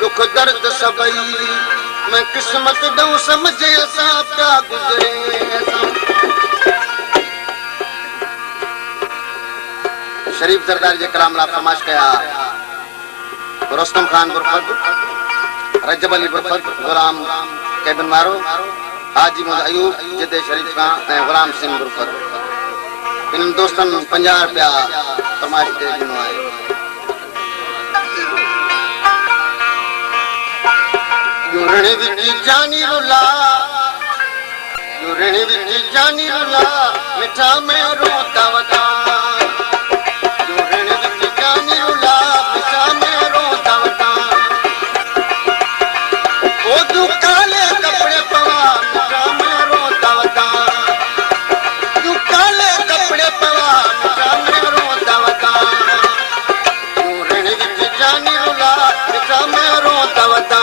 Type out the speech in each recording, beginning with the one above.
दुख दर्द सबई मैं किस्मत दऊं समझे सा प्या गुजरे। शरीफ सरदार जे कलाम ला फरमाश कया रुस्तम खान बुरफत रजब अली बुरफत गुलाम कैबिन वारो हाजी मोहम्मद अयूब जिते शरीफ खान ऐं गुलाम सिंह बुरफत इन दोस्तन 50 रुपया फरमाश ते ॾिनो आहे। रण विच जानी रुला रण विच जानी रुला मिठा में रोता वता रण विच जानी रुला मिठा में रोता वता ओ तू काले कपड़े पवा मिठा में रोता वता तू काले कपड़े पवा मिठा में रोता वता रण विच जानी रुला मिठा में रोता वता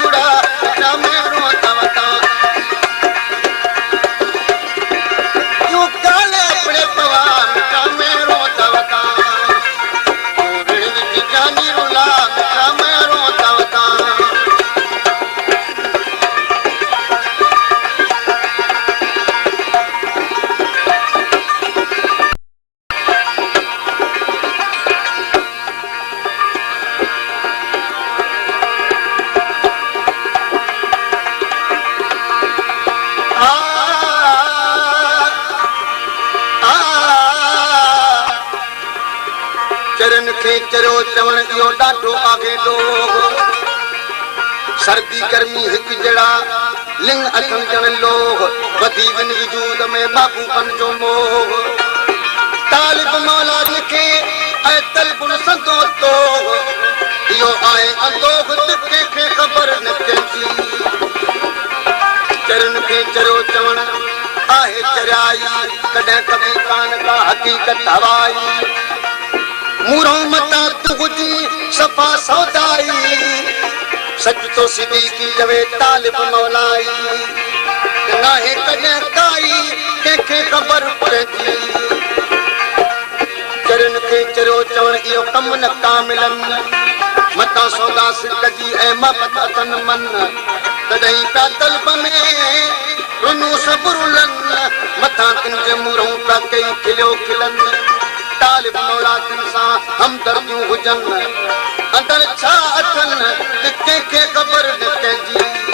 छुड़ा चरन खे चरियो चवण इहो ॾाढो आगे डोग सर्दी गर्मी हिकु जहिड़ा लिंग अथनि ॼण लोग वधी विन वजूद में बाबूपन जो मोह तालिब मौला लिखे ऐं तलबुन संदो तो इहो आहे अंदोग कंहिंखे ख़बर न कंहिंजी चरन खे चरियो चवण आहे चरियाई कॾहिं कभी कान का हक़ीक़त हवाई मूरों मता तू हुजी सफ़ा सौदाई सच तो सिद्दीकी जवे तालिब मौलाई नाहे कॾहिं काई कंहिंखे ख़बर पवंदी चरन खे चरियो चवण इहो कमु न कामिलनि मतां सौदा सिक जी ऐं महबत अथनि मन तॾहिं पिया तलब में रुनू सबरुलनि मथां तिन जे मुंहं पिया कई खिलियो खिलनि तालिब मौला तिन सां हमदर्दियूं हुजनि अंदरि छा अथनि कंहिंखे ख़बर न कंहिंजी